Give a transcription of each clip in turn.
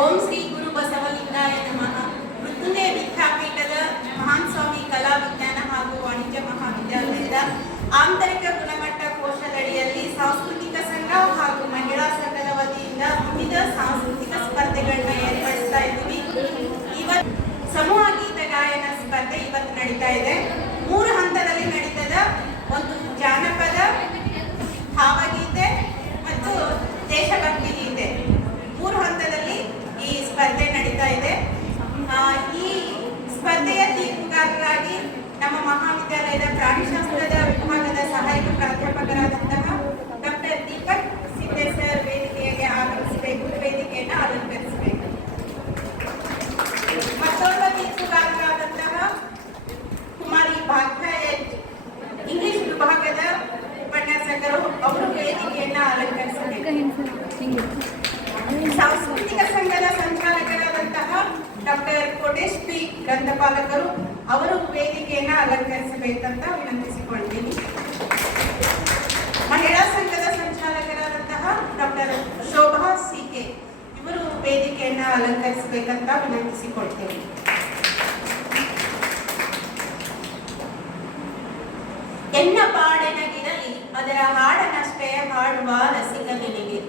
ಓಂ ಶ್ರೀ ಗುರು ಬಸವಲಿಂಗಾಯ ನಮಃ. ಮೃತ್ಯುಂಜಯ ವಿದ್ಯಾಪೀಠದ ಮಹಾನ್ ಸ್ವಾಮಿ ಕಲಾ ವಿಜ್ಞಾನ ಹಾಗೂ ವಾಣಿಜ್ಯ ಮಹಾವಿದ್ಯಾಲಯದ ಆಂತರಿಕ ಗುಣಮಟ್ಟ ಕೋಶದಡಿಯಲ್ಲಿ ಸಾಂಸ್ಕೃತಿಕ ಸಂಘ ಹಾಗೂ ಮಹಿಳಾ ಸಂಘದ ವತಿಯಿಂದ ವಿವಿಧ ಸಾಂಸ್ಕೃತಿಕ ಸ್ಪರ್ಧೆಗಳನ್ನ ಏರ್ಪಡಿಸ್ತಾ ಇದ್ದೀವಿ. ಇವತ್ತು ಸಮೂಹ ಗೀತ ಗಾಯನ ಸ್ಪರ್ಧೆ ಇವತ್ತು ನಡೀತಾ ಇದೆ. 3 ಹಂತದಲ್ಲಿ ನಡೀತದ. ಒಂದು ಜಾನಪದ, ಭಾವಗೀತೆ ಮತ್ತು ದೇಶಭಕ್ತಿ ಗೀತೆ. 3 ಹಂತದಲ್ಲಿ ಈ ಸ್ಪರ್ಧೆ ನಡೀತಾ ಇದೆ. ಈ ಸ್ಪರ್ಧೆಯ ತೀರ್ಪುಗಾರರಾಗಿ ನಮ್ಮ ಮಹಾವಿದ್ಯಾಲಯದ ಪ್ರಾಣಿಶಾಸ್ತ್ರದ ವಿಭಾಗದ ಸಹಾಯಕ ಪ್ರಾಧ್ಯಾಪಕರಾದಂತಹ ಡಾಕ್ಟರ್ ದೀಪಕ್ ಸಿದ್ದೆ ಸರ್ ವೇದಿಕೆಗೆ ಆಗಮಿಸಬೇಕು, ವೇದಿಕೆಯನ್ನು ಅಲಂಕರಿಸಬೇಕು. ಮತ್ತೊಬ್ಬ ತೀರ್ಪುಗಾರರಾದಂತಹ ಕುಮಾರಿ ಭಾಗ್ಯ ಇಂಗ್ಲಿಷ್ ವಿಭಾಗದ ಉಪನ್ಯಾಸಕರು, ಅವರು ವೇದಿಕೆಯನ್ನು ಅಲಂಕರಿಸಬೇಕು. ಸಾಂಸ್ಕೃತಿಕ ಸಂಘದ ಸಂಚಾಲಕರಾದಂತಹ ಡಾಕ್ಟರ್ ಕೋಟೇಶ್ ಪಿ ಗ್ರಂಥಪಾಲಕರು, ಅವರು ವೇದಿಕೆಯನ್ನು ಅಲಂಕರಿಸಬೇಕಂತ ವಿನಂತಿಸಿಕೊಳ್ತೀನಿ. ಮಹಿಳಾ ಸಂಘದ ಸಂಚಾಲಕರಾದಂತಹ ಡಾಕ್ಟರ್ ಶೋಭಾ ಸಿಕೆ, ಇವರು ವೇದಿಕೆಯನ್ನು ಅಲಂಕರಿಸಬೇಕಂತ ವಿನಂತಿಸಿಕೊಳ್ತೇವೆ. ಎನ್ನ ಪಾಡೆನಗಿರಲಿ ಅದರ ಹಾಡನಷ್ಟೇ ಹಾಡುವ ರಸಿಕ ನಿನಗೆ.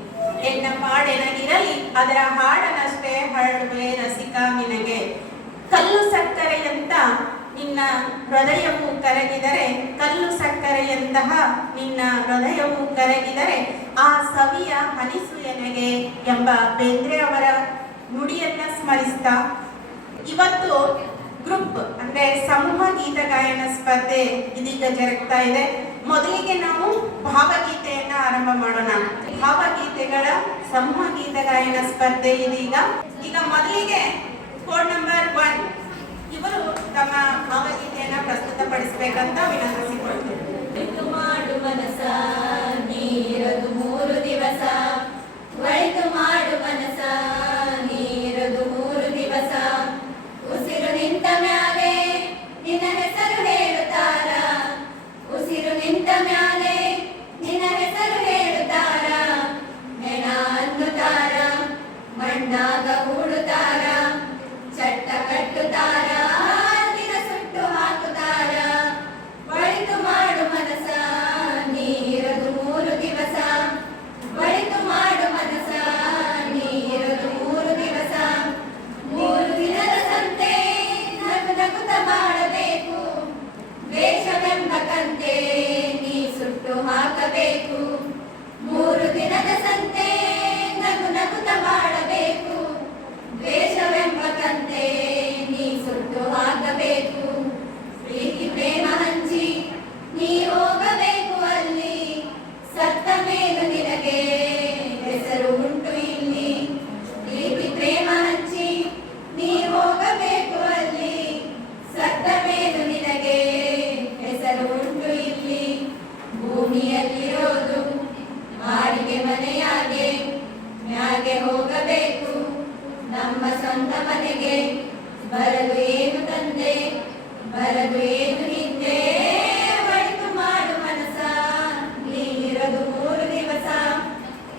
ಎನ್ನ ಪಾಡೆನಗಿರಲಿ ಅದರ ಹಾಡನಷ್ಟೇ ಹಾಡುವೆ ರಸಿಕ ನಿನಗೆ. ಕಲ್ಲು ಸಕ್ಕರೆಯಂತ ನಿನ್ನ ಹೃದಯವು ಕರಗಿದರೆ, ಕಲ್ಲು ಸಕ್ಕರೆಯಂತಹ ನಿನ್ನ ಹೃದಯವು ಕರಗಿದರೆ ಆ ಸವಿಯ ಹನಿಸು ಎನಗೆ ಎಂಬ ಬೇಂದ್ರೆ ಅವರ ನುಡಿಯನ್ನ ಸ್ಮರಿಸ್ತಾ ಇವತ್ತು ಗ್ರೂಪ್ ಅಂದ್ರೆ ಸಮೂಹ ಗೀತ ಗಾಯನ ಸ್ಪರ್ಧೆ ಇದೀಗ ಜರುಗ್ತಾ ಇದೆ. ಮೊದಲಿಗೆ ನಾವು ಭಾವಗೀತೆಯನ್ನ ಆರಂಭ ಮಾಡೋಣ. ಭಾವಗೀತೆಗಳ ಸಮೂಹ ಗೀತ ಗಾಯನ ಸ್ಪರ್ಧೆ ಇದೀಗ. ಮೊದಲಿಗೆ ಕೋಡ್ ನಂಬರ್ 1 ಇವರು ತಮ್ಮ ಭಾವಗೀತೆಯನ್ನ ಪ್ರಸ್ತುತಪಡಿಸಬೇಕಂತ ವಿನಂತಿಸಿಕೊಳ್ತೇವೆ. ಮಾಡು ಮನಸ ನೀರದು 3 ದಿವಸ, ಒಳಿತು ಮಾಡು ಮನಸ ನೀರದು 3 ದಿವಸ. ಉಸಿರು ನಿಂತ ಮ್ಯಾಲೆ ನಿನ್ನ ಹೆಸರು ಹೇಳುತ್ತಾರ, ಉಸಿರು ನಿಂತ ಮ್ಯಾಲೆ ನಿನ್ನ ಹೆಸರು ಹೇಳುತ್ತಾರ. ಹೆಣ ಅನ್ನುತ್ತಾರ, ಮಣ್ಣಾಗ ಹೂಡುತ್ತಾರ, ಚಟ್ಟ ಕಟ್ಟುತ್ತಾರ, ದಿನ ಸುಟ್ಟು ಹಾಕುತ್ತಾರ. ಒಳಿತು ಮಾಡು ಮನಸ ನೀರದು 3 ದಿವಸ, ಒಳಿತು ಮಾಡು ಮನಸ ನೀರದು 3 ದಿವಸ. 3 ದಿನದ ಸಂತೆ ನಗು ನಗುತ್ತ ಮಾಡಬೇಕು, ವೇಷವೆಂಬ ಕಂತೆ ನೀ ಸುಟ್ಟು ಹಾಕಬೇಕು. 3 ದಿನದ ಸಂತೆ ನಗು ನಗುತ್ತ ಮಾಡಬೇಕು, ವೇಷವೆಂಬ ಕಂತೆ ನೀ ಸುಟ್ಟು ಹಾಕಬೇಕು. ಪ್ರೀತಿ ಪ್ರೇಮ ಹಂಚಿ ನೀ ಹೋಗಬೇಕು ಅಲ್ಲಿ, ಸತ್ತ ಮೇಲೂ ನಿನಗೆ ಹೆಸರು ಉಂಟು ಇಲ್ಲಿ. ಪ್ರೀತಿ ಪ್ರೇಮ ಹಂಚಿ ನೀ ಹೋಗಬೇಕು ಅಲ್ಲಿ, ಸತ್ತ ಮೇಲೂ ನಿನಗೆ ಹೆಸರು ಉಂಟು ಇಲ್ಲಿ. ಭೂಮಿಯಲ್ಲಿರೋದು ಬಾಡಿಗೆ ಮನೆಯಾಗೆ, ಮ್ಯಾಗೆ ಹೋಗಬೇಕು ನಮ್ಮ ಸ್ವಂತ ಮನೆಗೆ. ಬರದು ಏನು ತಂದೆ, ಬರದು ಏನು ಹಿಂದೆ. ಒಳಿತು ಮಾಡು ಮನಸ ನೀರದು 3 ದಿವಸ,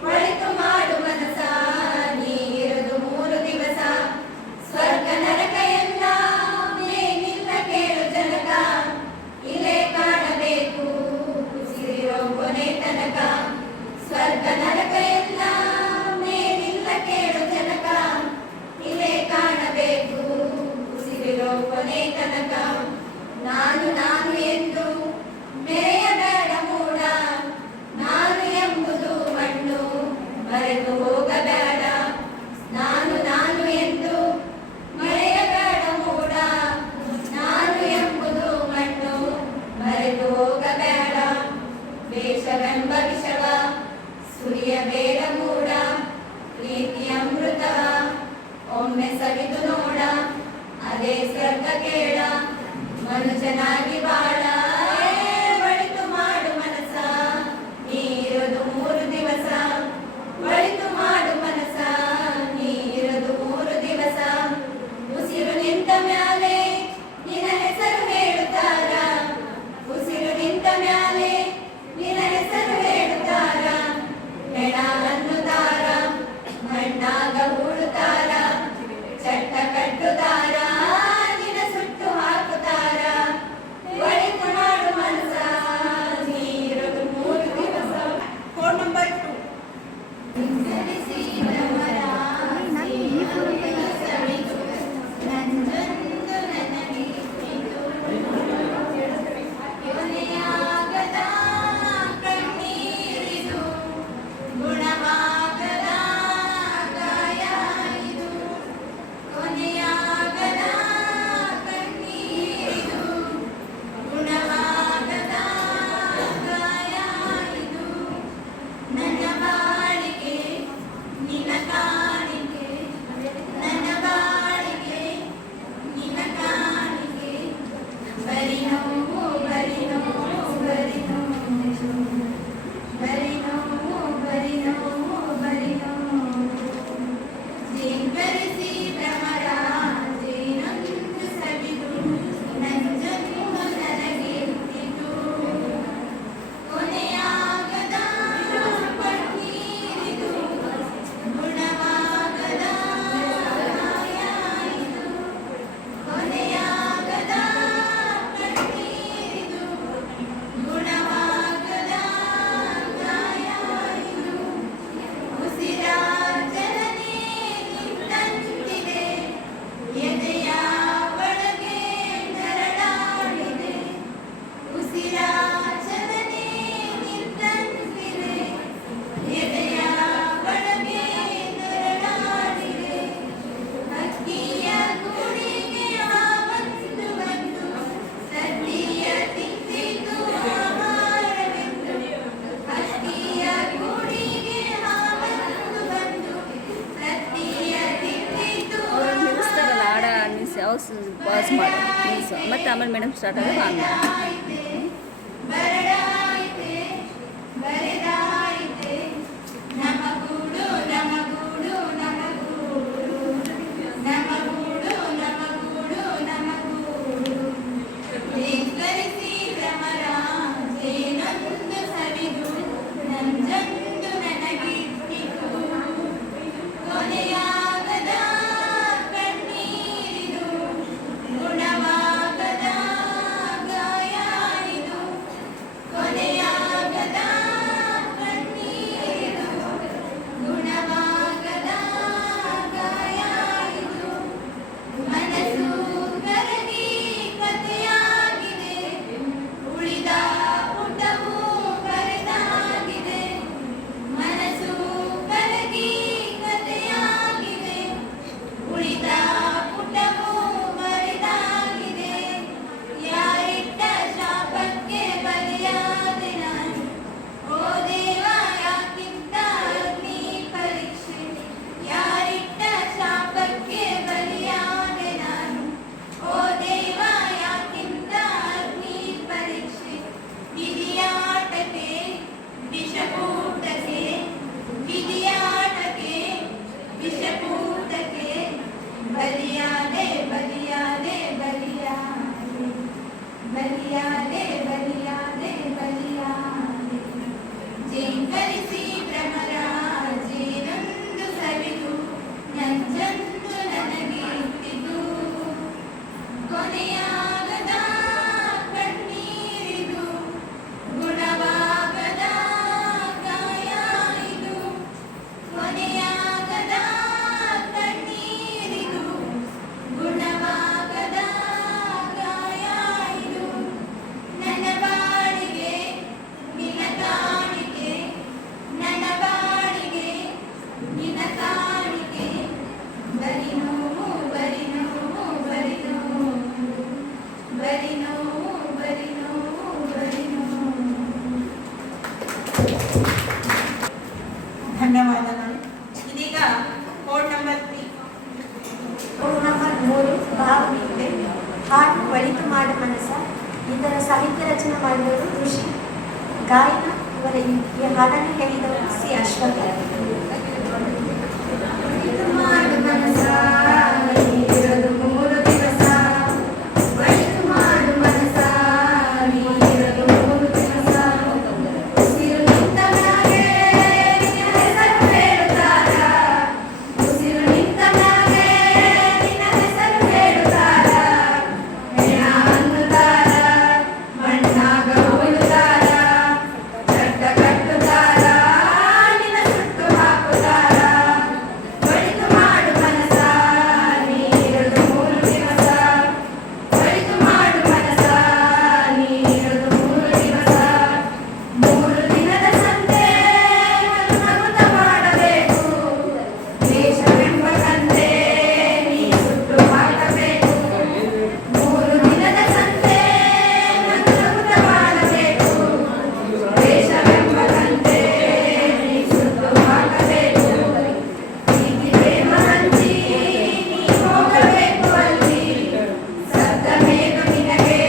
ಒಳಿತು ಮಾಡು ಮನಸ ನೀರದು 3 ದಿವಸ. ಸ್ವರ್ಗ ನರಕ ಎಲ್ಲ ಮೇಲಿಲ್ಲ ಕೇಳು ಜನಕ, ಇಲ್ಲೇ ಕಾಣಬೇಕು ಉಸಿರಿರೋ ಕೊನೆ ತನಕ. ಸ್ವರ್ಗ ನರಕ ಎಲ್ಲ ಮೇಲಿಲ್ಲ ಕೇಳು ಜನಕ, ಇಲ್ಲೇ ಕಾಣಬೇಕು ಉಸಿರಿರೋ ಕೊನೆ ತನಕ. ನಾನು ನಾನು ಎಂದು ಮೆರೆಯಬೇಡ ಮೂಡ, ನಾನು ಎಂಬುದು ಮಣ್ಣು ಮರೆತು ಹೋಗಬೇಡ. ನಾನು ನಾನು ಎಂದು ಮರೆಯಬೇಡ ಮೂಡ, ನಾನು ಎಂಬುದು ಮಣ್ಣು ಮರೆತು ಹೋಗಬೇಡ. ವೇಷವೆಂಬ ವಿಷವ ಸುರಿಯಬೇಡ ಮೂಡ, ಪ್ರೀತಿ ಅಮೃತವ ಒಮ್ಮೆ ಸವಿದು ನೋಡ. ಅದೇ ಸ್ವರ್ಗ ಕೇಳ ಮನುಜನಾಗಿ ಬಾಳ. ಒಳಿತು ಮಾಡು ಮನಸ ನೀರದು 3 ದಿವಸ, ಒಳಿತು ಮಾಡು ಮನಸ ನೀರದು 3 ದಿವಸ. ಉಸಿರು ನಿಂತ ಮ್ಯಾಲೆ ನಿನ್ನ ಹೆಸರು ಹೇಳುತ್ತಾರ, ಉಸಿರು ನಿಂತ ಮ್ಯಾಲೆ ನಿನ್ನ ಹೆಸರು ಹೇಳುತ್ತಾರ. ಹೆಣ ಅನ್ನುತ್ತಾರ, ಮಣ್ಣಾಗ ಹೂಡುತ್ತಾರ, ಪಾಸ್ ಮಾಡು ನಿಲ್ಲಿಸು ಮತ್ತು ಆಮೇಲೆ ಮೇಡಮ್ ಸ್ಟಾರ್ಟ್ ಆದಾಗ ಆಮೇಲೆ ಬರಡಾಯಿತೆ ಬರೆದಾಯಿತೆ ನಮಗೂಡು ನಮಗೂಡು ನಮಗೂಡು ನಮಗೂಡು ನಮಗೂಡು ನಮಗೂಡು ಸ್ವೀಕರಿಸಿ ಭ್ರಮರ ಏನೊಂದು ಸವಿದು ನಂಜಂದು ನನಗಿಟ್ಟಿತು ಕೊನೆಯಾಗದ ಕಣ್ಣೀರಿದು ಗುಣವಾಗದ ಗಾಯ ಇದು ಕೊನೆಯಾಗದ ಕಣ್ಣೀರಿದು ಗುಣವಾಗದ ಗಾಯ ಇದು ಮನಸ್ಸು ಕರಗಿ ಕಥೆಯಾಗಿದೆ ಉಳಿದ ಪುಟವು ಕರೆದಾಗಿದೆ ಮನಸ್ಸು ಕರಗಿ ಕಥೆಯಾಗಿದೆ ಉಳಿದ ಪುಟವು ಬರಿದಾಗಿದೆ ಯಾರಿಟ್ಟ ಶಾಪಕ್ಕೆ ಬಲಿಯಾದೆ ನಾನು ಓ ದೇವ ಯಾಕಿಂತ ಅಗ್ನಿ ಪರೀಕ್ಷೆ ಯಾರಿಟ್ಟ ಶಾಪಕ್ಕೆ ಬಲಿಯಾದೆ ನಾನು ಓ ದೇವ ಯಾಕಿಂತ ಅಗ್ನಿ ಪರೀಕ್ಷೆ ವಿಧಿಯಾಟಕ್ಕೆ ವಿಷಪೂಟಕ್ಕೆ ವಿಧಿಯಾಟಕ್ಕೆ ವಿಷಪೂಟಕ್ಕೆ ಬಲಿಯಾದೆ ಬಲಿಯಾದೆ ಬಲಿಯಾದೆ ಬಲಿಯಾದೆ ಬಲಿಯಾದೆ ಬಲಿಯಾದೆ ಜೇಂಕರಿಸಿ ಭ್ರಮರ ಜೇನೊಂದು ಸವಿದು ನಂಜಂದು ನನಗೆ ಇಟ್ಟಿತು ಕೊನೆಯಾಗದ ಕಣ್ಣೀರಿದು ಗುಣವಾಗದ ಗಾಯ ಇದು ಕೊನೆಯಾಗದ ಕಣ್ಣೀರಿದು ಗುಣವಾಗದ ಗಾಯ ಇದು ನನ್ನ ಬಾಳಿಗೆ ನಿನ್ನ ಕಾಣಿಕೆ ನನ್ನ ಬಾಳಿಗೆ ನಿನ್ನ ಕಾಣಿಕೆ ಬರಿ ನೋವು ಬರಿ ನೋವು ಬರಿ ನೋವು ಬರಿ ನೋವು ಬರಿ ನೋವು ಬರಿ ನೋವು ಧನ್ಯವಾದಗಳು. ಇದೀಗ ಕೋಡ್ ನಂಬರ್ 3. ಕೋಡ್ ನಂಬರ್ 3 ಭಾವಗೀತೆ ಹಾಡು ಒಳಿತು ಮಾಡ ಮನಸ. ಇದರ ಸಾಹಿತ್ಯ ರಚನೆ ಮಾಡಿದವರು ಋಷಿ. ಗಾಯನ ಇವರ ಈ ಹಾಡನ್ನು ಹೇಳಿದವರು ಸಿ ಅಶ್ವಥ. ಒಳಿತು ಮಾಡು ಮನಸ ನೀರದು 3 ದಿವಸ ಒಳಿತು ಮಾಡು ಮನಸ ನೀರದು 3 ದಿವಸ ಉಸಿರು ನಿಂತ ಮ್ಯಾಗೆ ನಿನ್ನ ಹೆಸರು ಹೇಳುತ್ತಾರ ಉಸಿರು ನಿಂತ ಮ್ಯಾಗೆ ನಿನ್ನ ಹೆಸರು ಹೇಳುತ್ತಾರ ಹೆಣ ಅನ್ನುತ್ತಾರ ಮಣ್ಣಾಗ ಉಳುತ್ತಾರ ಚಟ್ಟ ಕಟ್ಟುತ್ತಾರ ನಿನ್ನ ಸುಟ್ಟು ಹಾಕುತ್ತಾರ ಒಳಿತು ಮಾಡು ಮನಸ ನೀರದು 3 ದಿವಸ ಒಳಿತು ಮಾಡು ಮನಸ ನೀರದು 3 ದಿವಸ 3 ದಿನದ ಸಂತೆ ನಗುತ್ತ ಮಾಡಬೇಕು ದೇಶವೆಂಬ ಕಂತೆ ನೀ ಸುಟ್ಟು ಹಾಕಬೇಕು 3 ದಿನದ ಸಂತೆ ನಗುತ್ತ ಮಾಡಬೇಕು ದೇಶವೆಂಬ ಕಂತೆ ನೀ ಸುಟ್ಟು ಹಾಕಬೇಕು ಪ್ರೀತಿ ಪ್ರೇಮ ಹಂಚಿ ನೀ ಹೋಗಬೇಕು ಅಲ್ಲಿ ಸತ್ತ ಮೇಲೂ ನಿನಗೆ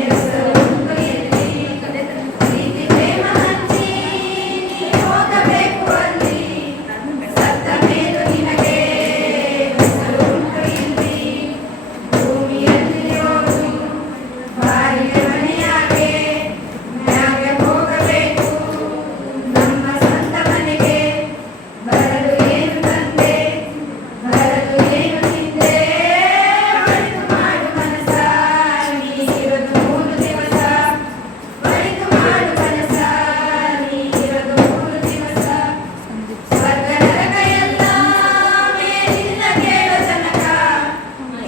ಹೆಸರು ಉಂಟು ಎಲ್ಲಿ ಪ್ರೀತಿ ಪ್ರೇಮ ಹಂಚಿ ನೀ ಹೋಗಬೇಕು ಅಲ್ಲಿ ಸತ್ತ ಮೇಲೂ ನಿನಗೆ ಹೆಸರು ಉಂಟು ಇಲ್ಲಿ ಭೂಮಿಯಲ್ಲಿ ಹೋಗು ಬಾಯಿಗೆ ಮನೆಯಾಗೆ ಮ್ಯಾಗೆ ಹೋಗಬೇಕು ನಮ್ಮ ಸ್ವಂತ ಮನೆಗೆ ಬರಲು ಏನು ತಂದೆ ಬರಲು ಏನು ತಿಂದೆ ಒಳಿತು ಮಾಡು ಮನಸ ನೀರದು 3 ದಿವಸ ಒಳಿತು ಮಾಡು ಮನಸ ನೀರದು 3 ದಿವಸ ಸ್ವರ್ಗ ನರಕ ಎಲ್ಲ ಮೇಲಿಂದ ಕೇಳೋ ತನಕ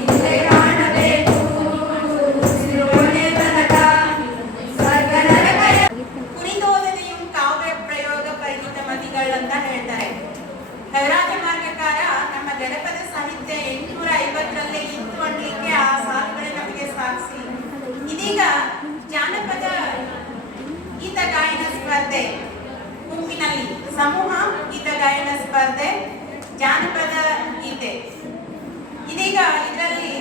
ಇಲ್ಲೇ ಕಾಣಬೇಕು ಉಸಿರು ಕೊನೆ ತನಕ ಸ್ವರ್ಗ ನರಕ ಕುಣಿದೋದನೆಯು ಕಾವ್ಯ ಪ್ರಯೋಗ ಪರಿಣಿತ ಮತಿಗಳು ಅಂತ ಹೇಳ್ತಾರೆ. ಹೈರಾಜ ಮಾರ್ಗಕಾರ ನಮ್ಮ ಜನಪದ ಸಾಹಿತ್ಯ 850ರಲ್ಲೇ ಇತ್ತು ಅನ್ನಲಿಕ್ಕೆ ಆ ಸಾಲುಗಳೇ ನಮಗೆ ಸಾಕ್ಷಿ. ಇದೀಗ ಜಾನಪದ ಗೀತ ಗಾಯನ ಸ್ಪರ್ಧೆ ಗುಂಪಿನಲ್ಲಿ ಸಮೂಹ ಗೀತ ಗಾಯನ ಸ್ಪರ್ಧೆ ಜಾನಪದ ಗೀತೆ. ಇದೀಗ ಇದರಲ್ಲಿ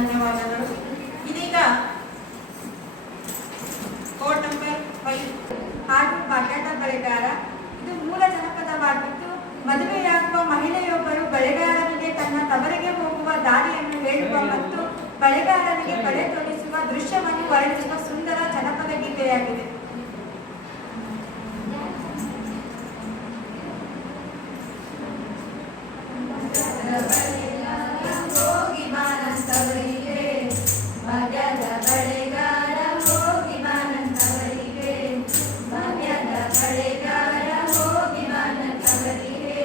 ಧನ್ಯವಾದಗಳು. ಇದೀಗ ಕೋಡ್ ನಂಬರ್ 5 ಹಾಡು ಭಾಗ್ಯದ ಬಳೆಗಾರ. ಇದು ಮೂಲ ಜನಪದವಾಗಿದ್ದು ಮದುವೆಯಾಗುವ ಮಹಿಳೆಯೊಬ್ಬರು ಬಳೆಗಾರನಿಗೆ ತನ್ನ ತವರಿಗೆ ಹೋಗುವ ದಾರಿಯನ್ನು ಹೇಳುವ ಮತ್ತು ಬಳೆಗಾರನಿಗೆ ಬಳೆ ತೊಡಿಸುವ ದೃಶ್ಯವನ್ನು ವರ್ಣಿಸುವ ಸುಂದರ ಜನಪದ ಗೀತೆಯಾಗಿದೆ. ಹೋಗಿ ಬಾನಂತವರಿಗೆ ಭಾಗ್ಯದ ಬಳೆಗಾರ, ಹೋಗಿ ಬಾನಂತವರಿಗೆ ಭಾಗ್ಯದ ಬಳೆಗಾರ, ಹೋಗಿ ಬಾನಂತವರಿಗೆ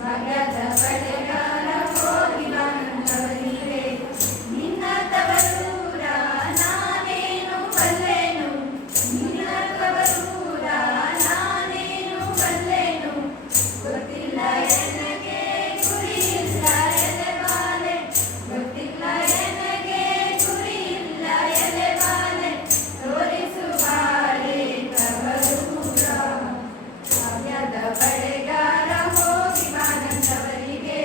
ಭಾಗ್ಯದ ಬಳೆಗಾರ, ಹೋಗಿ ಬಾನಂತವರಿಗೆ ನಿನ್ನ ತವರೂರ ನಾನೇನು ಬಲ್ಲೆನು, ನಿನ್ನ ತವರೂರ ನಾನೇನು ಬಲ್ಲೆನು, ಗೊತ್ತಿಲ್ಲ ಎನಗೆ ಗುರಿಯಿಲ್ಲ ಎಲೆಬಾಲೆ, ಗೊತ್ತಿಲ್ಲ ಎನಗೆ ಗುರಿಯಿಲ್ಲ ಎಲೆಬಾಲೆ, ತೋರಿಸು ಬಾಳೆ ತವರೂರ. ಭಾಗ್ಯದ ಬಳೆಗಾರ ಹೋಗಿ ಬಾನಂತವರಿಗೆ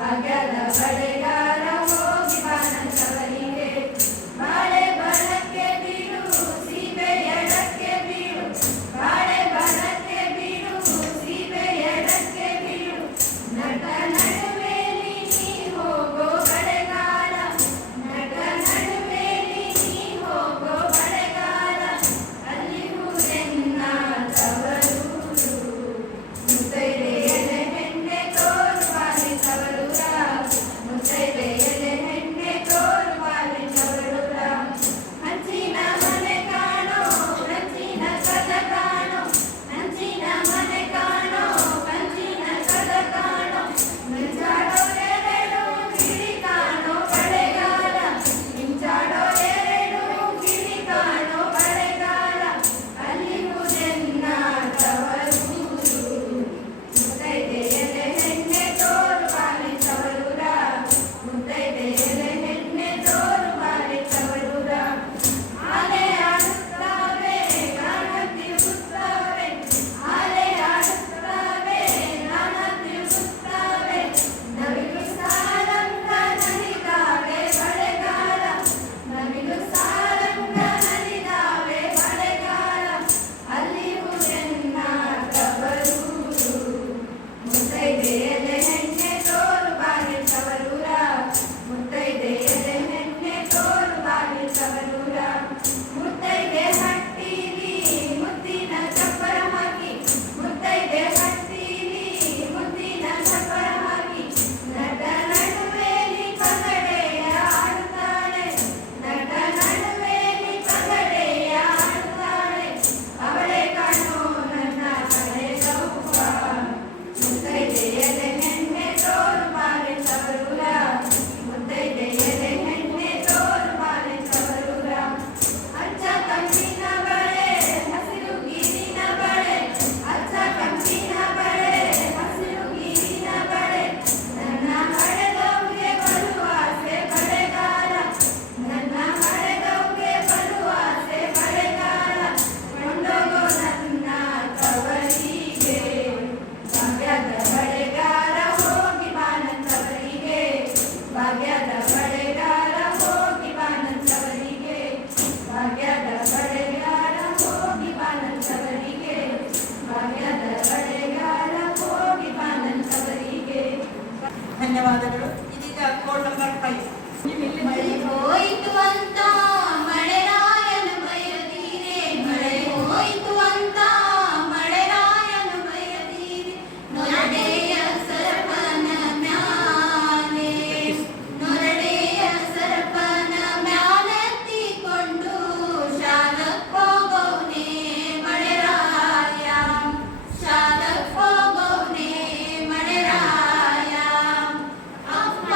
ಭಾಗ್ಯದ ಬಳೆಗಾರ, ಹೋಗಿ ಬಾನಂತವರಿಗೆ ಬಾಳೆ ಬಣಕ್ಕೆ ಬೀಳು ಸೀಬೆ ಎಡಕ್ಕೆ ಬೀಳು, ಬಾಳೆ ಬಣಕ್ಕೆ ಬೀಳು ಸೀಬೆ ಎಡಕ್ಕೆ ಬೀಳು, ನಟ ನಡುವೆಲಿ ನೀ ಹೋಗೋ ಬಳೆಗಾರ, ನಟ ನಡುವೆಲಿ ನೀ ಹೋಗೋ ಬಳೆಗಾರ, ಅಲ್ಲಿ ಊರೆನ್ನ ತವರೂರು, ಮುತ್ತೈದೆ ಎಲೆ ಹೆಣ್ಣೆ ತೋರುವಾಲಿ ತವರೂರ, ಮುತ್ತೈದೆ ಎಲೆ ಹೆಣ್ಣೆ ತೋರುವಾಲಿ ತವರೂರ. ಹಂಚಿನ ಮನೆ ಕಾಣೋ ಹಂಚಿನ ಕದ ಕಾಣೋ, ಹಂಚಿನ ಮನೆ ಕಾಣೋ ಹಂಚಿನ ಕದ ಕಾಣೋ, ಮಿಂಚಾಡೋ ಎರಡು ಗಿಳಿ ಕಾಣೋ ಬಳೆಗಾರ, ಮಿಂಚಾಡೋ ಎರಡು ಗಿಳಿ ಕಾಣೋ ಬಳೆಗಾರ, ಅಲ್ಲಿ ಊರೆನ್ನ ತವರೂರು, ಮುತ್ತೈದೆ ಎಲೆ ಹೆಣ್ಣೆ ತೋರುವಾಲಿ ತವರೂರ, ಮುತ್ತೈದೆ ಎಲೆ ಹೆಣ್ಣೆ ತೋರುವಾಲಿ ತವರೂರ. ಆಲೆ ಆಡುತ್ತವೆ ಗಾನ ತಿರುಗುತ್ತವೆ, ಆಲೆ ಆಡುತ್ತವೆ ಗಾನ ತಿರುಗುತ್ತವೆ, ನವಿಲು ಸಾರಂಗ ನಲಿದಾವೆ ಬಳೆಗಾರ, ನವಿಲು ಸಾರಂಗ ನಲಿದಾವೆ ಬಳೆಗಾರ, ಅಲ್ಲಿ ಊರೆನ್ನ ತವರೂರು, ಮುತ್ತೈದೆ ಎಲೆ ಹೆಣ್ಣೆ ತೋರುವಾಲಿ ತವರೂರ, ಮುತ್ತೈದೆ ಎಲೆ ಹೆಣ್ಣೆ ತೋರುವಾಲಿ ತವರೂರ. ಮುತ್ತೈದೆ ಹಟ್ಟಿಲಿ ಮುತ್ತಿನ ಚಪ್ಪರ ಹಾಕಿ, ಮುತ್ತೈದೆ ಹಟ್ಟಿಲಿ ಮುತ್ತಿನ ಚಪ್ಪರ ಹಾಕಿ, ನಟ ನಡುವೆಲಿ ಪಗಡೆಯ ಆಡುತ್ತಾಳೆ, ನಟ ನಡುವೆಲಿ ಪಗಡೆಯ ಆಡುತ್ತಾಳೆ, ಅವಳೆ ಕಾಣೋ ನನ್ನ ಹಳೆದವ್ವ, ಮುತ್ತೈದೆ ಎಲೆ ಹೆಣ್ಣೆ ತೋರುವಾಲಿ ತವರೂರ, ಮುತ್ತೈದೆ ಎಲೆ ಹೆಣ್ಣೆ ತೋರುವಾಲಿ ತವರೂರ. ಅಚ್ಚ ಕಂಚಿನ ಬಳೆ ಹಸಿರು ಗೀರಿನ ಬಳೆ, ಅಚ್ಚ ಕಂಚಿನ ಬಳೆ ಹಸಿರು ಗೀರಿನ ಬಳೆ, ನನ್ನ ಹಳೆದವ್ಗೆ ಬರುವಾಸೆ ಬಳೆಗಾರ, ನನ್ನ ಹಳೆದವ್ಗೆ ಬರುವಾಸೆ ಬಳೆಗಾರ, ಕೊಂಡೋಗೋ ನನ್ನ ತವರಿಗೆ ಭಾಗ್ಯದ ಬಳೆಗಾರ, ಹೋಗಿ ಬಾನಂತವರಿಗೆ ಭಾಗ್ಯದ ಬಳೆಗಾರ, ಹೋಗಿ ಬಾನಂತವರಿಗೆ ಭಾಗ್ಯದ ಬಳೆಗಾರ, ಹೋಗಿ ಬಾನಂತವರಿಗೆ ಭಾಗ್ಯದ ಬಳೆಗಾರ, ಹೋಗಿ ಬಾನಂತವರಿಗೆ. ಧನ್ಯವಾದಗಳು. ಇದೀಗ ಕೋಡ್ ನಂಬರ್ 5 ಮಳೆ ಹೋಯಿತು ಅಂತ ಮಳೆರಾಯನು ಬಯದೀರೆ, ಮಳೆ ಹೋಯಿತು ಅಂತ ಮಳೆರಾಯನು ಬಯದೀರೆ, ನೊರಡೆಯ ಸರ್ಪನ ಮ್ಯಾಲೆ, ನೊರಡೆಯ ಸರ್ಪನ ಮ್ಯಾಲೆತ್ತಿಕೊಂಡು ಶಾಲಕ್ ಹೋಗೋನೆ ಮಳೆರಾಯ, ಶಾಲಕ್ ಹೋಗೋನೆ ಮಳೆರಾಯ. ಅಪ್ಪ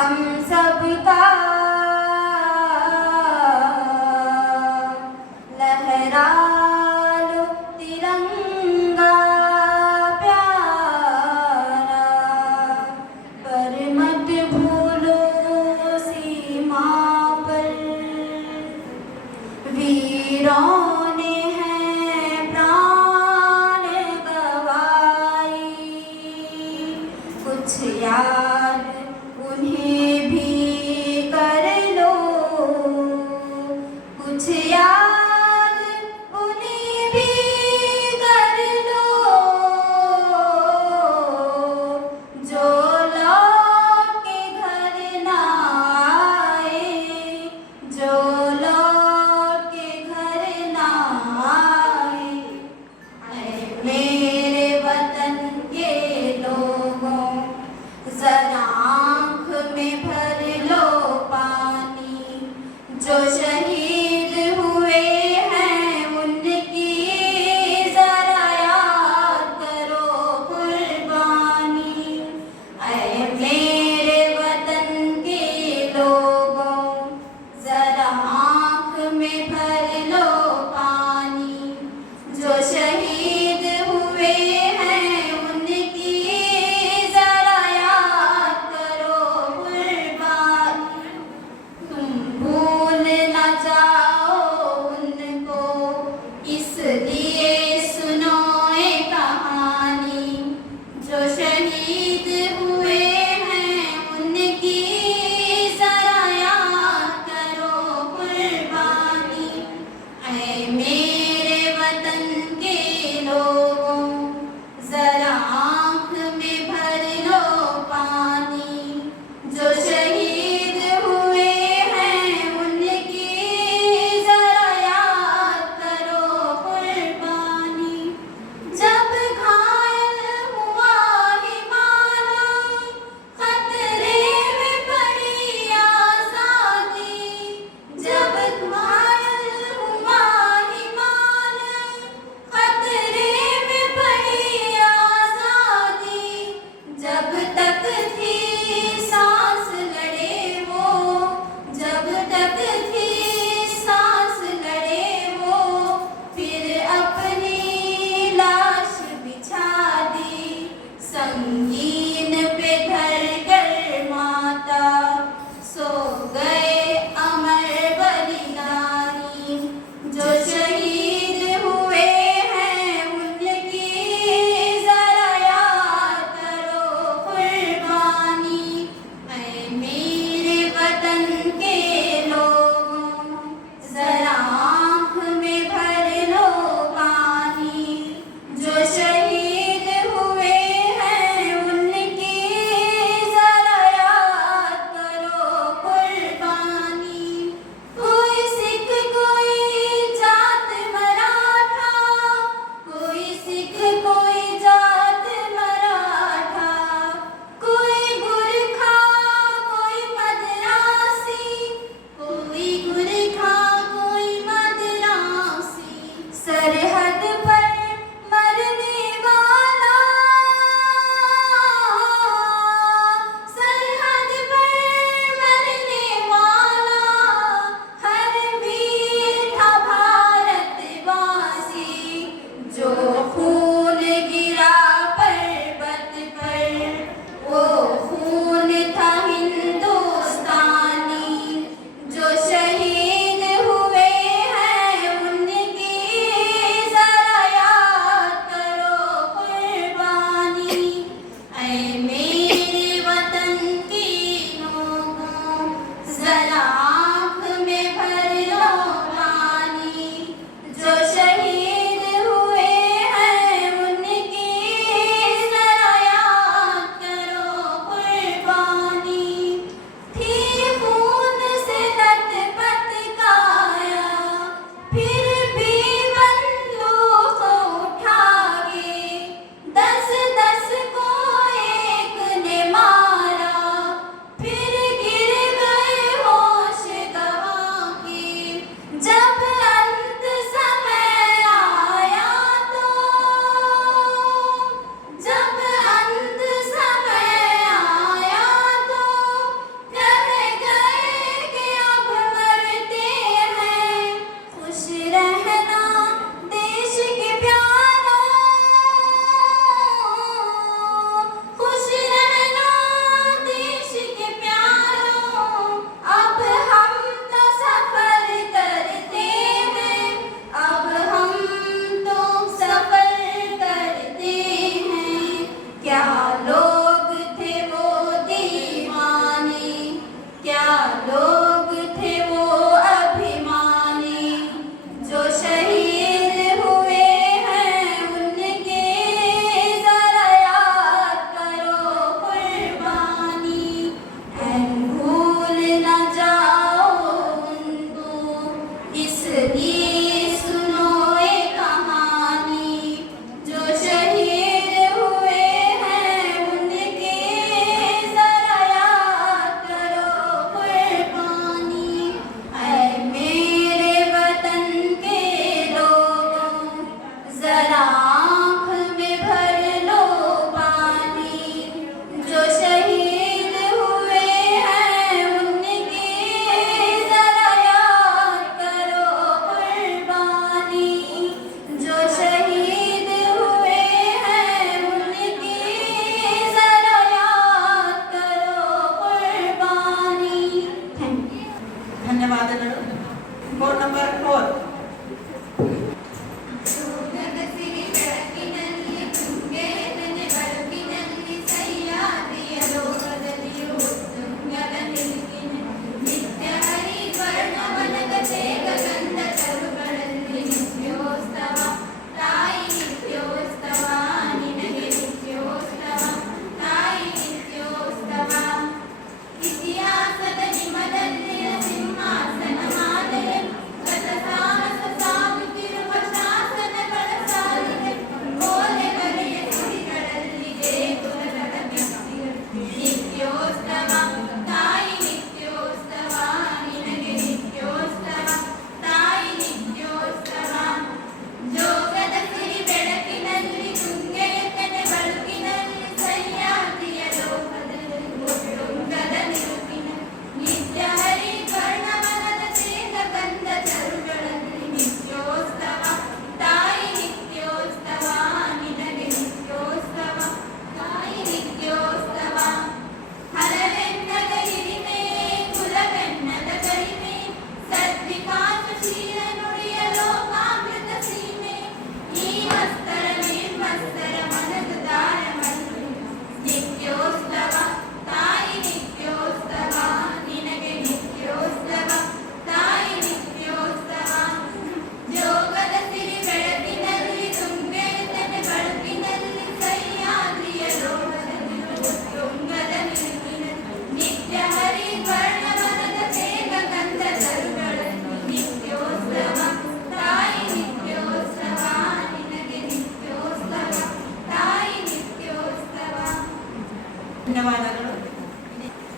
हम सबका लहरा लो तिरंगा प्यारा, पर मत भूलो सीमा पर वीरों ने हैं प्राण गवाई, कुछ याद उन्हें भी कर लो, कुछ याद उन्हें भी कर लो, जो लौट के घर ना आए, जो लौट के घर ना आए। ऐ मेरे वतन के लोगों, जरा आँख में भर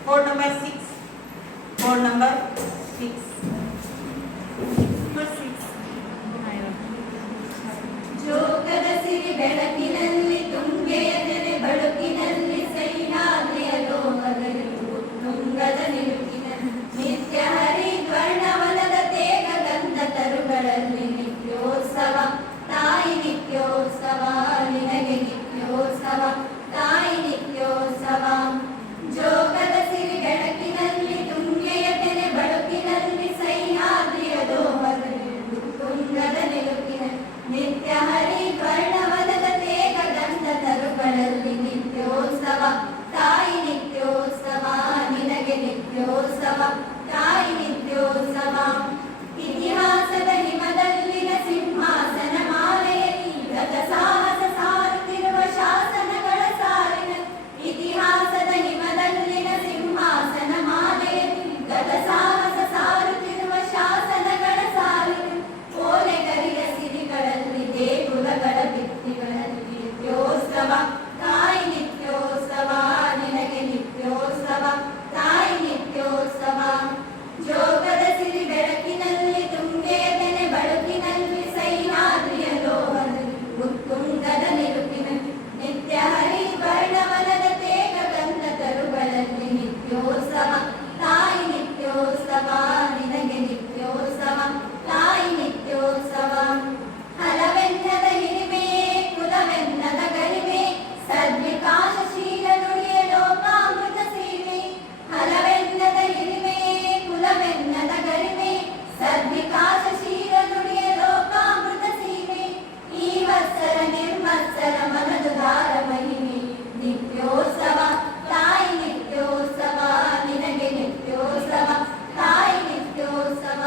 Board number 6. Board number 6. Number 6. ಜೋಗದ ಸಿರಿ ಬೆಳಕಿನಲ್ಲಿ ತುಂಗೆಯ ತೆನೆ ಬಳುಕಿನಲ್ಲಿ ಸಹ್ಯಾದ್ರಿಯ ಲೋಹದಲ್ಲಿ ತುಂಗದ ನಿಲುಕಿನಲ್ಲಿ ನಿತ್ಯ ಹರಿದ್ವರ್ಣವನದ ತೇಗ ಗಂಧ ತರುಗಳಲ್ಲಿ ನಿತ್ಯೋತ್ಸವ ತಾಯಿ ನಿತ್ಯೋತ್ಸವ ನಿನಗೆ ನಿತ್ಯೋತ್ಸವ ತಾಯಿ ನಿತ್ಯೋತ್ಸವ ಜೋಗದ ಸಿರಿ ಬೆಳಕಿನಲ್ಲಿ ತುಂಗೆಯ ತೆನೆ ಬಳುಕಿನಲ್ಲಿ ಸಹ್ಯಾದ್ರಿಯ ಲೋಹದಲ್ಲಿ ತುಂಗದ ನಿಲುಕಿನಲ್ಲಿ ನಿತ್ಯ ಹರಿದ್ವರ್ಣವನದ ತೇಗ ಗಂಧ ತರುಗಳಲ್ಲಿ ನಿತ್ಯೋತ್ಸವ ತಾಯಿ ನಿತ್ಯೋತ್ಸವ ನಿನಗೆ ನಿತ್ಯೋತ್ಸವ ತಾಯಿ ನಿತ್ಯೋತ್ಸವ ಇತಿಹಾಸದ ಹಿಮದಲ್ಲಿನ ಸಿಂಹಾಸನ ಮಾಲೆಯಲ್ಲಿ ಗತ ಸಾಹಸ ಸಾರುತ್ತಿರುವ ಶಾಸನಗಳ ಸಾಲಿನ ಇತಿಹಾಸದ ಹಿಮದಲ್ಲಿನ ಸಿಂಹಾಸನ ಮಾಲೆಯಲ್ಲಿ ಗತ ಸಾಹಸ ಸಾರುತ್ತಿರುವ ಶಾಸನಗಳ ಸಾಲಿನ ಓಲೆಗರಿಯ ಸಿರಿಗಳಲ್ಲಿ ದೇಗುಲಗಳ ಭಿತ್ತಿಗಳಲ್ಲಿ ನಿತ್ಯೋತ್ಸವ ತಾಯಿ ನಿತ್ಯೋತ್ಸವ ನಿನಗೆ ನಿತ್ಯೋತ್ಸವ ತಾಯಿ ನಿತ್ಯೋತ್ಸವ ಜೋಗದ ಸಿರಿ ಬೆಳಕಿನಲ್ಲಿ ತುಂಗೆಯ ತೆನೆ ಬಳುಕಿನಲ್ಲಿ ಸಹ್ಯಾದ್ರಿಯ ಲೋಹದಲ್ಲಿ ಉತ್ತುಂಗದ ನಿಲುಕಿನಲ್ಲಿ ನಿತ್ಯ ಹರಿದ್ವರ್ಣವನದ ತೇಗ ಗಂಧ ತರುಗಳಲ್ಲಿ ನಿತ್ಯೋತ್ಸವ ತಾಯಿ ನಿತ್ಯೋತ್ಸವ ನಿನಗೆ ನಿತ್ಯೋತ್ಸವ ತಾಯಿ ನಿತ್ಯೋತ್ಸವ ಹಲವೆನ್ನದ ಹಿರಿಮೆ ಕುಲವೆನ್ನದ ಗರಿಮೆ ಸದ್ವಿಕಾಸಶೀಲ ನುಡಿಯ ಲೋಕಾಮೃತ ಸೀಮೆ ಹಲವೆನ್ನದ ಹಿರಿಮೆ ಕುಲವೆನ್ನದ ಗರಿಮೆ ಸದ್ವಿಕಾಸಶೀಲ ನುಡಿಯ ಲೋಕಾಮೃತ ಸೀಮೆ ಈ ವತ್ಸರ ನಿರ್ಮತ್ಸರ ಮನದುದಾರ ಮಹಿಮೆ ನಿತ್ಯೋತ್ಸವ ತಾಯಿ ನಿತ್ಯೋತ್ಸವ ನಿನಗೆ ನಿತ್ಯೋತ್ಸವ ತಾಯಿ ನಿತ್ಯೋತ್ಸವ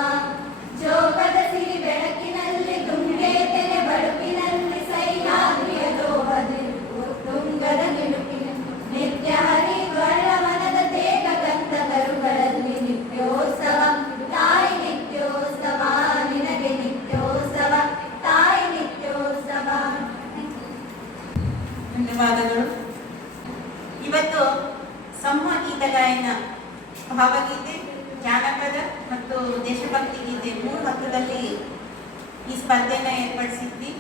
ಜೋಗದ ಸಿರಿ ಬೆಳಕಿನಲ್ಲಿ ತುಂಗೆಯ ತೆನೆ ಬಳುಕಿನಲ್ಲಿ ಸಹ್ಯಾದ್ರಿಯ ಲೋಹದಲ್ಲಿ ತುಂಗದ ನಿಲುಕಿನಲ್ಲಿ ನಿತ್ಯ ಹರಿದ್ವರ್ಣವನದ ತೇಗ ಗಂಧ ತರುಗಳಲ್ಲಿ ನಿತ್ಯೋತ್ಸವ ತಾಯಿ ನಿತ್ಯೋತ್ಸವ ನಿನಗೆ ನಿತ್ಯೋತ್ಸವ ತಾಯಿ ನಿತ್ಯೋತ್ಸವ. ಧನ್ಯವಾದಗಳು. ಇವತ್ತು ಸಂಗೀತ ಗಾಯನ, ಭಾವಗೀತೆ, ಜಾನಪದ ಮತ್ತು ದೇಶಭಕ್ತಿ ಗೀತೆ 3 ಹಂತದಲ್ಲಿ ಈ ಸ್ಪರ್ಧೆಯನ್ನು ಏರ್ಪಡಿಸಿದ್ವಿ.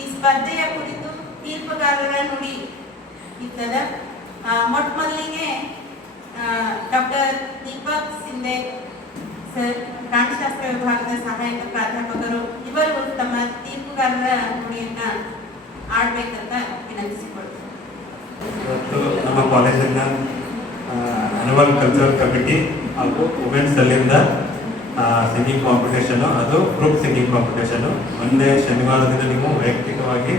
ಈ ಸ್ಪರ್ಧೆಯ ಕುರಿತು ತೀರ್ಪುಗಾರರ ನುಡಿ ಇದ್ದದ. ಮೊಟ್ಟ ಮೊದಲಿಗೆ ಡಾಕ್ಟರ್ ದೀಪಕ್ ಸಿಂಧೆ ಸರ್, ಪ್ರಾಣಿಶಾಸ್ತ್ರ ವಿಭಾಗದ ಸಹಾಯಕ ಪ್ರಾಧ್ಯಾಪಕರು, ಇವರು ತಮ್ಮ ತೀರ್ಪುಗಾರರ ನುಡಿಯನ್ನ ಆಡ್ಬೇಕಂತ ವಿನಂತಿಸಿಕೊಳ್ತಾರೆ. ಇವತ್ತು ನಮ್ಮ ಕಾಲೇಜಿನ ಅನುವಲ್ ಕಲ್ಚರಲ್ ಕಮಿಟಿ ಹಾಗೂ ವುಮೆನ್ಸ್ ಅಲ್ಲಿಂದ ಸಿಂಗಿಂಗ್ ಕಾಂಪಿಟೇಷನು, ಅದು ಗ್ರೂಪ್ ಸಿಂಗಿಂಗ್ ಕಾಂಪಿಟೇಷನು. ಒಂದೇ ಶನಿವಾರದಿಂದ ನೀವು ವೈಯಕ್ತಿಕವಾಗಿ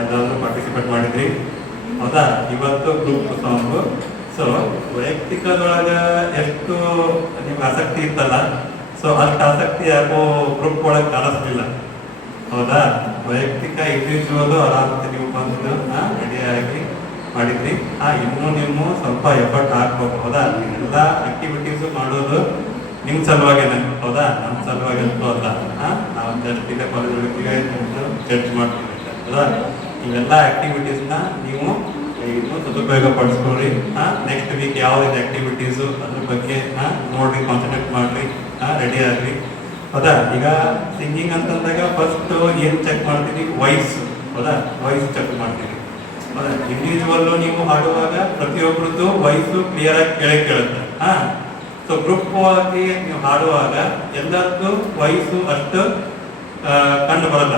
ಎಲ್ಲಾದರೂ ಪಾರ್ಟಿಸಿಪೇಟ್ ಮಾಡಿದ್ರಿ, ಹೌದಾ? ಇವತ್ತು ಗ್ರೂಪ್ ಸಾಂಗು. ಸೊ ವೈಯಕ್ತಿಕದೊಳಗೆ ಎಷ್ಟು ನಿಮ್ಗೆ ಆಸಕ್ತಿ ಇತ್ತಲ್ಲ, ಸೊ ಅಷ್ಟು ಆಸಕ್ತಿ ಯಾಕೋ ಗ್ರೂಪ್ ಒಳಗೆ ಕಾಣಿಸ್ಲಿಲ್ಲ, ಹೌದಾ? ವೈಯಕ್ತಿಕ ಇಂಡಿವಿಜುವಲ್ ಆರಾಮತೆ ನೀವು ಬಂದು ರೆಡಿಯಾಗಿ ಮಾಡಿದ್ರಿ. ಇನ್ನೂ ನೀವು ಸ್ವಲ್ಪ ಎಫರ್ಟ್ ಹಾಕ್ಬೇಕು, ಹೌದಾ? ಎಲ್ಲ ಆಕ್ಟಿವಿಟೀಸು ಮಾಡೋದು ನಿಮ್ಮ ಸಲುವಾಗೇನೆ, ಹೌದಾ? ನಮ್ಮ ಸಲುವಾಗಿ ಅಂತೂ ಅಲ್ಲ. ನಾವು ಜಸ್ಟ್ ಇಲ್ಲೇ ಕಾಲೇಜ್ ಒಳಗೆ ಜಡ್ಜ್ ಮಾಡ್ತೀವಿ, ಹೌದಾ? ಇವೆಲ್ಲ ಆಕ್ಟಿವಿಟೀಸ್ನ ನೀವು ಇನ್ನೂ ಸದುಪಯೋಗ ಪಡಿಸ್ಕೊಳ್ರಿ. ನೆಕ್ಸ್ಟ್ ವೀಕ್ ಯಾವ್ದು ಆಕ್ಟಿವಿಟೀಸು ಅದ್ರ ಬಗ್ಗೆ ನೋಡ್ರಿ, ಕಾನ್ಸಂಟ್ರೇಟ್ ಮಾಡ್ರಿ, ರೆಡಿ ಆಗ್ರಿ, ಹೌದಾ? ಈಗ ಸಿಂಗಿಂಗ್ ಅಂತಂದಾಗ ಫಸ್ಟ್ ಏನು ಚೆಕ್ ಮಾಡ್ತೀವಿ? ವಾಯ್ಸ್, ಹೌದಾ? ವಾಯ್ಸ್ ಚೆಕ್ ಮಾಡ್ತೀವಿ, ಹೌದಾ? ಇಂಡಿವಿಜುವಲ್ಲು ನೀವು ಹಾಡುವಾಗ ಪ್ರತಿಯೊಬ್ಬರದ್ದು ವಾಯ್ಸು ಕ್ಲಿಯರ್ ಆಗಿ ಕೇಳುತ್ತೆ. ಸೊ ಗ್ರೂಪ್ ಆಗಿ ನೀವು ಹಾಡುವಾಗ ಎಲ್ಲರದ್ದು ವಾಯ್ಸು ಅಷ್ಟು ಕಂಡು ಬರಲ್ಲ.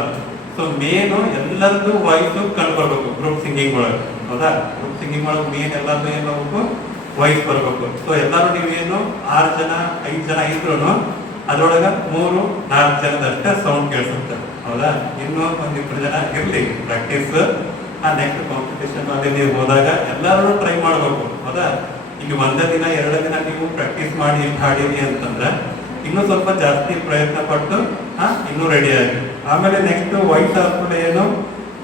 ಸೊ ಮೇನು ಎಲ್ಲರದ್ದು ವಾಯ್ಸು ಕಂಡು ಬರಬೇಕು ಗ್ರೂಪ್ ಸಿಂಗಿಂಗ್ ಒಳಗೆ, ಹೌದಾ? ಗ್ರೂಪ್ ಸಿಂಗಿಂಗ್ ಒಳಗೆ ಮೇನ್ ಎಲ್ಲರದ್ದು ಏನು ಹೋಗ್ಬೇಕು? ವಾಯ್ಸ್ ಬರಬೇಕು. ಸೊ ಎಲ್ಲರೂ ನೀವೇನು 6 ಜನ 5 ಜನ ಇದ್ರು ಅದ್ರೊಳಗೆ 3-4 ಜನದಷ್ಟೇ ಸೌಂಡ್ ಕೇಳಿಸುತ್ತೆ, ಹೌದಾ? ಇನ್ನೂ 1-2 ಜನ ಇರಲಿ ಪ್ರಾಕ್ಟೀಸ್. ನೆಕ್ಸ್ಟ್ ಕಾಂಪಿಟೇಷನ್ ಅಲ್ಲಿ ನೀವು ಹೋದಾಗ ಎಲ್ಲರೂ ಟ್ರೈ ಮಾಡಬೇಕು, ಹೌದಾ? ಈಗ 1 ದಿನ 2 ದಿನ ನೀವು ಪ್ರಾಕ್ಟೀಸ್ ಮಾಡಿ ಇಷ್ಟು ಹಾಡಿರಿ ಅಂತಂದ್ರೆ ಇನ್ನೂ ಸ್ವಲ್ಪ ಜಾಸ್ತಿ ಪ್ರಯತ್ನ ಪಟ್ಟು ಇನ್ನೂ ರೆಡಿ ಆಗಿ. ಆಮೇಲೆ ನೆಕ್ಸ್ಟ್ ವಾಯ್ಸ್ ಆದ್ಮೇಲೆ ಏನು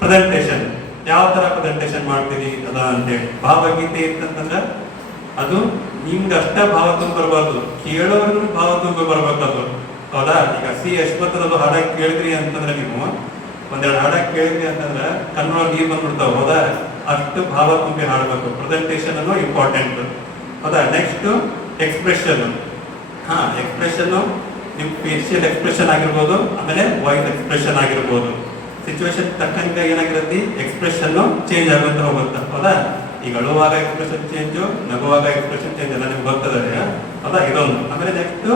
ಪ್ರೆಸೆಂಟೇಷನ್, ಯಾವ ತರ ಪ್ರೆಸೆಂಟೇಷನ್ ಮಾಡ್ತೀರಿ ಅದ ಅಂತೇಳಿ. ಭಾವಗೀತೆ ಅಂತಂದ್ರೆ ಅದು ನಿಮ್ಗೆ ಅಷ್ಟೇ ಭಾವ ತುಂಬ ಬರಬಾರ್ದು, ಕೇಳೋರ್ಗು ಭಾವ ತುಂಬ ಬರ್ಬೇಕದು, ಹೌದಾ? ಈಗ ಸಿ ಯಶವಂತರದು ಹಾಡಾಗಿ ಕೇಳಿದ್ರಿ ಅಂತಂದ್ರೆ, ನೀವು 1-2 ಹಾಡಾಗಿ ಕೇಳಿದ್ರಿ ಅಂತಂದ್ರೆ ಕನ್ನಡ ನೀರು ಬಂದ್ಬಿಡ್ತಾವ, ಹೌದಾ? ಅಷ್ಟು ಭಾವ ತುಂಬಿ ಹಾಡ್ಬೇಕು. ಪ್ರೆಸೆಂಟೇಷನ್ ಅನ್ನೋ ಇಂಪಾರ್ಟೆಂಟ್. ಹೌದಾ. Next expression. ಎಕ್ಸ್ಪ್ರೆಷನ್ ನಿಮ್ಮ ಫೇಶಿಯಲ್ ಎಕ್ಸ್ಪ್ರೆಷನ್ ಆಗಿರ್ಬೋದು, ಆಮೇಲೆ ವಾಯ್ಸ್ ಎಕ್ಸ್ಪ್ರೆಷನ್ ಆಗಿರ್ಬೋದು. ಸಿಚುವೇಶನ್ ತಕ್ಕಂಗೆ ಏನಾಗಿರುತ್ತೆ, ಎಕ್ಸ್ಪ್ರೆಷನ್ ಚೇಂಜ್ ಆಗುವಂತ ಹೋಗುತ್ತೆ. ಹೌದಾ. ಈಗ ಅಳುವಾಗ ಎಕ್ಸ್ಪ್ರೆಷನ್ ಚೇಂಜು, ನಗುವಾಗ ಎಕ್ಸ್ಪ್ರೆಷನ್ ಚೇಂಜ್ ಎಲ್ಲ ನಿಮ್ಗೆ ಗೊತ್ತದೆ. ಹೌದಾ. ಇದೊಂದು. ಆಮೇಲೆ ನೆಕ್ಸ್ಟ್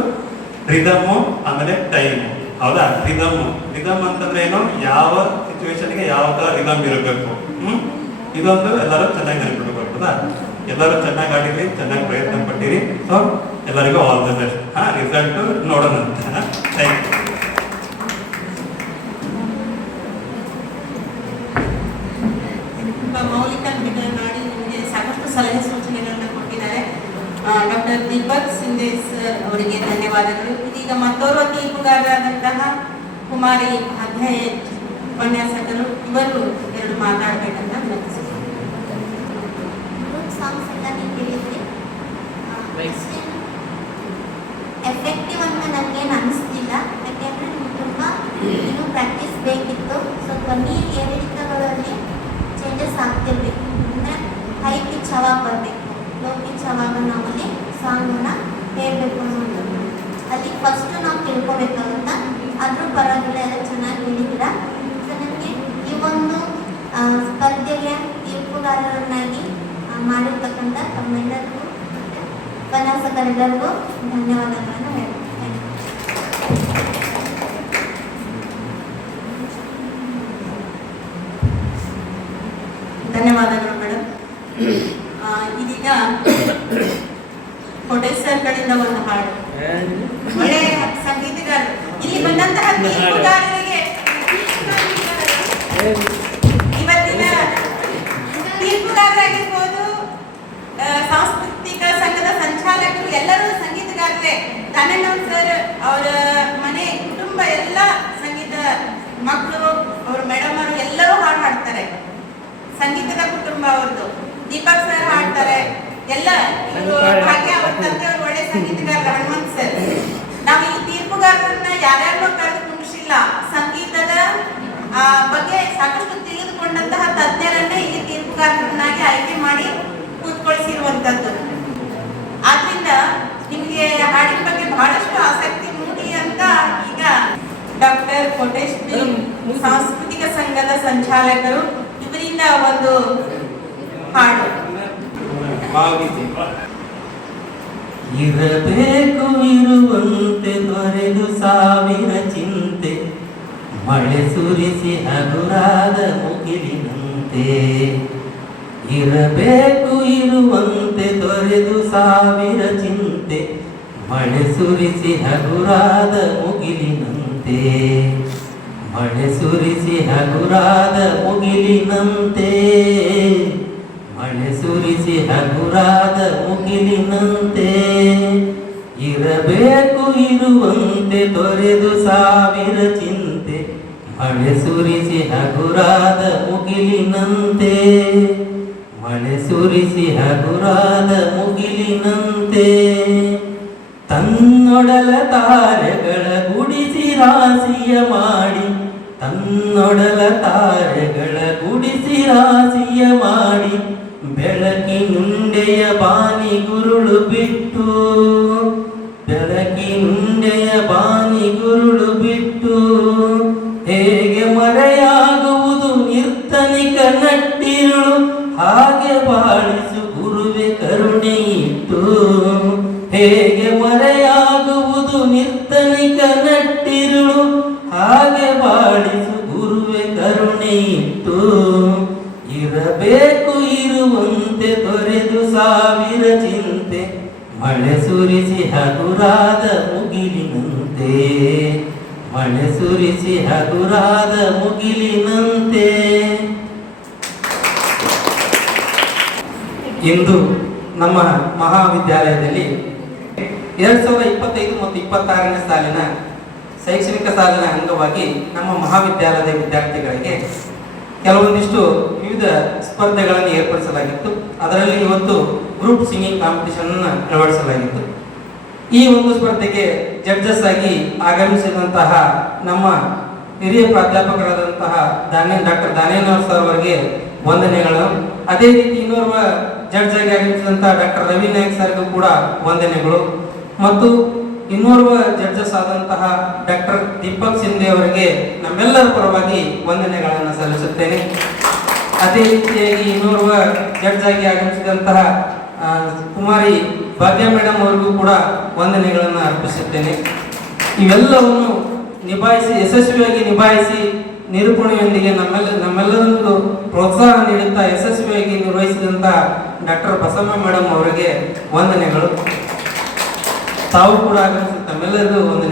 ರಿದಮ್ಮು, ಆಮೇಲೆ ಟೈಮು. ಹೌದಾ. ರಿದಮ್ ಅಂತಂದ್ರೆ ಏನು, ಯಾವ ಸಿಚುವೇಶನ್ಗೆ ಯಾವ ತರ ರಿದಮ್ ಇರಬೇಕು. ಇದೊಂದು ಎಲ್ಲರೂ ಚೆನ್ನಾಗಿ ನೆನಪಿಡ್ಬೇಕು. ಹೌದಾ. ಎಲ್ಲರೂ ಚೆನ್ನಾಗಿ ಆಡಿರಿ, ಚೆನ್ನಾಗಿ ಪ್ರಯತ್ನ ಪಟ್ಟಿರಿ. ಸೊ ಎಲ್ಲರಿಗೂ ಆಲ್ ದ ಬೆಸ್ಟ್. ರಿಸಲ್ಟ್ ನೋಡೋಣ ಅಂತ. Thank you. ಮೌಲಿಕ ಮಾತನಾಡಿ ನಿಮಗೆ ಸಾಕಷ್ಟು ಸಲಹೆ ಸೂಚನೆಗಳನ್ನ ಕೊಟ್ಟಿದ್ದಾರೆ. ಡಾಕ್ಟರ್ ದೀಪಕ್ ಸಿಂಧೇಸ್ ಅವರಿಗೆ ಧನ್ಯವಾದಗಳು. ಇದೀಗ ಮತ್ತೋರ್ವ ತೀರ್ಪುಗಾರರಾದಂತಹ ಕುಮಾರಿ ಅಧ್ಯಾಯ ಉಪನ್ಯಾಸಕರು, ಇವರು ಎರಡು ಮಾತಾಡಬೇಕಂತ ವಿನಂತಿಸುತ್ತಾರೆ. ಗ್ರೂಪ್ ಸಾಂಗ್ಸ್ ಎಲ್ಲ ನೀವು ಕೇಳಿದ್ರಿ. ಎಫೆಕ್ಟಿವ್ ಅಂತ ನನಗೇನು ಅನಿಸ್ತಿಲ್ಲ. ಯಾಕೆಂದರೆ ನಿಮ್ಗೆ ತುಂಬ ಇನ್ನೂ ಪ್ರಾಕ್ಟೀಸ್ ಬೇಕಿತ್ತು. ಸ್ವಲ್ಪ ನೀರು ಏರಿಳಿತಗಳಲ್ಲಿ ಚೇಂಜಸ್ ಆಗ್ತಿರ್ಬೇಕು. ಅಂದರೆ ಹೈ ಪಿಚ್ ಅವಾಗ ಬರಬೇಕು, ಲೋ ಪಿಚ್ ಅವಾಗ ನಾವಲ್ಲಿ ಸಾಂಗನ್ನು ಹೇಳಬೇಕು ಅನ್ನೋದು ಅಲ್ಲಿ ಫಸ್ಟು ನಾವು ತಿಳ್ಕೊಬೇಕಾಗುತ್ತ. ಆದರೂ ಪರವಾಗಿಲ್ಲ, ಎಲ್ಲ ಚೆನ್ನಾಗಿ ಹೇಳಿದ್ದೀರಾ. ಸೊ ನನಗೆ ಈ ಒಂದು ಸ್ಪರ್ಧೆಗೆ ತೀರ್ಪುಗಾರರನ್ನಾಗಿ ಮಾಡಿರ್ತಕ್ಕಂಥ ತಮ್ಮೆಲ್ಲರಿಗೂ ಮತ್ತು ಉಪನ್ಯಾಸಕರೆಲ್ಲರಿಗೂ ಧನ್ಯವಾದಗಳನ್ನು ಹೇಳ್ತೀನಿ. ಧನ್ಯವಾದಗಳು ಮೇಡಮ್. ಇದೀಗ ಕೋಟೇಶ್ವರ್ ಕಡೆಯಿಂದ ಒಂದು ಹಾಡು. ಒಳ್ಳೆಯ ಸಂಗೀತಗಾರರು. ಇಲ್ಲಿ ಬಂದಂತಹ ತೀರ್ಪುಗಾರರಿಗೆ ಇವತ್ತಿನ ತೀರ್ಪುಗಾರರಾಗಿರ್ಬೋದು, ಸಾಂಸ್ಕೃತಿಕ ಸಂಘದ ಸಂಚಾಲಕರು ಎಲ್ಲರೂ ಸಂಗೀತಗಾರರೇ. ಧನಣ್ಣವ್ರ ಸರ್ ಅವರ ಮನೆ ಕುಟುಂಬ ಎಲ್ಲ ಸಂಗೀತ, ಮಕ್ಕಳು, ಅವ್ರ ಮೇಡಮ್ ಅವರು ಎಲ್ಲರೂ ಹಾಡು ಹಾಡ್ತಾರೆ. ಸಂಗೀತದ ಕುಟುಂಬ ಅವ್ರದ್ದು. ದೀಪಕ್ ಸರ್ ಹಾಡ್ತಾರೆ. ಎಲ್ಲ ಇವರು ಭಾಗ್ಯ, ಅವ್ರ ತಂದೆಯವರು ಒಳ್ಳೆ ಸಂಗೀತಗಾರ ಹನುಮಂತ್ ಸರ್. ನಾವು ಈ ತೀರ್ಪುಗಾರರನ್ನ ಯಾರ್ಯಾರನ್ನೂ ಕರೆದು ಕುಂಡಿಸಿಲ್ಲ. ಸಂಗೀತದ ಬಗ್ಗೆ ಸಾಕಷ್ಟು ತಿಳಿದುಕೊಂಡಂತಹ ತಜ್ಞರನ್ನೇ ಇಲ್ಲಿ ತೀರ್ಪುಗಾರರನ್ನಾಗಿ ಆಯ್ಕೆ ಮಾಡಿ ಕೂತ್ಕೊಳಿಸಿರುವಂತದ್ದು. ಆದ್ರಿಂದ ನಿಮಗೆ ಹಾಡಿನ ಬಗ್ಗೆ ಬಹಳಷ್ಟು ಆಸಕ್ತಿ ಮೂಡಿ ಅಂತ ಈಗ ಡಾಕ್ಟರ್ ಕೋಟೇಶ್ ಸಾಂಸ್ಕೃತಿಕ ಸಂಘದ ಸಂಚಾಲಕರು ಇವರಿಂದ ಒಂದು ಹಾಡು. ಇರಬೇಕು ಇರುವಂತೆ ತೊರೆದು ಸಾವಿರ ಚಿಂತೆ, ಮಳೆ ಸುರಿಸಿ ಹಗುರಾದ ಮುಗಿಲಿನಂತೆ. ಇರಬೇಕು ಇರುವಂತೆ ತೊರೆದು ಸಾವಿರ ಚಿಂತೆ, ಮಳೆ ಸುರಿಸಿ ಹಗುರಾದ ಮುಗಿಲಿನಂತೆ. ಮಳೆ ಸುರಿಸಿ ಹಗುರಾದ ಮುಗಿಲಿನಂತೆ, ಮಳೆ ಸುರಿಸಿ ಹಗುರಾದ ಮುಗಿಲಿನಂತೆ. ಇರಬೇಕು ಇರುವಂತೆ ತೊರೆದು ಸಾವಿರ ಚಿಂತೆ, ಮಳೆ ಸುರಿಸಿ ಹಗುರಾದ ಮುಗಿಲಿನಂತೆ. ಮಳೆ ಸುರಿಸಿ ಹಗುರಾದ ಮುಗಿಲಿನಂತೆ. ತನ್ನೊಡಲ ತಾರೆಗಳ ಗುಡಿಸಿ ರಾಶಿಯ ಮಾಡಿ, ತನ್ನೊಡಲ ತಾರೆಗಳ ಗುಡಿಸಿ ರಾಶಿಯ ಮಾಡಿ, ಬೆಳಕಿನುಂಡೆಯ ಬಾನಿ ಗುರುಳು ಬಿಟ್ಟು, ಬೆಳಕಿನುಂಡೆಯ ಬಾನಿ ಗುರುಳು ಬಿಟ್ಟು. ಹೇಗೆ ಮರೆಯಾಗುವುದು ನಿರ್ಧನಿಕ ನಟ್ಟಿರುಳು, ಹಾಗೆ ಬಾಳಿಸು ಗುರುವೆ ಕರುಣೆ ಇಟ್ಟು. ಹೇಗೆ ಮರೆಯಾಗುವುದು ನಿರ್ಧನಿಕ ನಟ್ಟಿರುಳು, ಹಾಗೆ ಬಾಳಿಸು ಗುರುವೆ ಕರುಣೆ ಇಟ್ಟು. ಇರಬೇಕು ಇರುವಂತೆ ತೊರೆದು ಸಾವಿರ ಚಿಂತೆ, ಮಳೆ ಸುರಿಸಿ ಹಗುರಾದ ಮುಗಿಲಿನಂತೆ. ಮಳೆ ಸುರಿಸಿ ಹಗುರಾದ ಮುಗಿಲಿನಂತೆ. ಇಂದು ನಮ್ಮ ಮಹಾವಿದ್ಯಾಲಯದಲ್ಲಿ 2025 ಮತ್ತು 26ನೇ ಸಾಲಿನ ಶೈಕ್ಷಣಿಕ ಸಾಲಿನ ಅಂಗವಾಗಿ ನಮ್ಮ ಮಹಾವಿದ್ಯಾಲಯದ ವಿದ್ಯಾರ್ಥಿಗಳಿಗೆ ಕೆಲವೊಂದಿಷ್ಟು ವಿವಿಧ ಸ್ಪರ್ಧೆಗಳನ್ನು ಏರ್ಪಡಿಸಲಾಗಿತ್ತು. ಅದರಲ್ಲಿ ಇವತ್ತು ಗ್ರೂಪ್ ಸಿಂಗಿಂಗ್ ಕಾಂಪಿಟೇಷನ್ ಅಳವಡಿಸಲಾಗಿತ್ತು. ಈ ಒಂದು ಸ್ಪರ್ಧೆಗೆ ಜಡ್ಜಸ್ ಆಗಿ ಆಗಮಿಸಿದಂತಹ ನಮ್ಮ ಹಿರಿಯ ಪ್ರಾಧ್ಯಾಪಕರಾದಂತಹ ಡಾಕ್ಟರ್ ದಾನೇನವ್ರ ಸರ್ ಅವರಿಗೆ ವಂದನೆಗಳು. ಅದೇ ರೀತಿ ಇನ್ನೋರ್ವ ಜಡ್ಜ್ ಆಗಿ ಆಗಮಿಸಿದಂತಹ ಡಾಕ್ಟರ್ ರವಿ ನಾಯಕ್ ಸರ್ಗೂ ಕೂಡ ವಂದನೆಗಳು. ಮತ್ತು ಇನ್ನೋರ್ವ ಜಡ್ಜಸ್ ಆದಂತಹ ಡಾಕ್ಟರ್ ದೀಪಕ್ ಸಿಂಧೆ ಅವರಿಗೆ ನಮ್ಮೆಲ್ಲರ ಪರವಾಗಿ ವಂದನೆಗಳನ್ನು ಸಲ್ಲಿಸುತ್ತೇನೆ. ಅದೇ ರೀತಿಯಾಗಿ ಇನ್ನೋರ್ವ ಜಡ್ಜ್ ಆಗಿ ಆಗಮಿಸಿದಂತಹ ಕುಮಾರಿ ಭಾಗ್ಯ ಮೇಡಮ್ ಅವರಿಗೂ ಕೂಡ ವಂದನೆಗಳನ್ನು ಅರ್ಪಿಸುತ್ತೇನೆ. ಇವೆಲ್ಲವನ್ನು ಯಶಸ್ವಿಯಾಗಿ ನಿಭಾಯಿಸಿ ನಿರೂಪಣೆಯೊಂದಿಗೆ ನಮ್ಮೆಲ್ಲರಿಗೂ ಪ್ರೋತ್ಸಾಹ ನೀಡುತ್ತಾ ಯಶಸ್ವಿಯಾಗಿ ನಿರ್ವಹಿಸಿದಂತಹ ಡಾಕ್ಟರ್ ಬಸಮ್ಮ ಮೇಡಮ್ ಅವರಿಗೆ ವಂದನೆಗಳು. ತಾವು ಕೂಡ ಆಗಮಿಸಿ ತಮ್ಮೆಲ್ಲರಿಗೂ ವಂದನೆ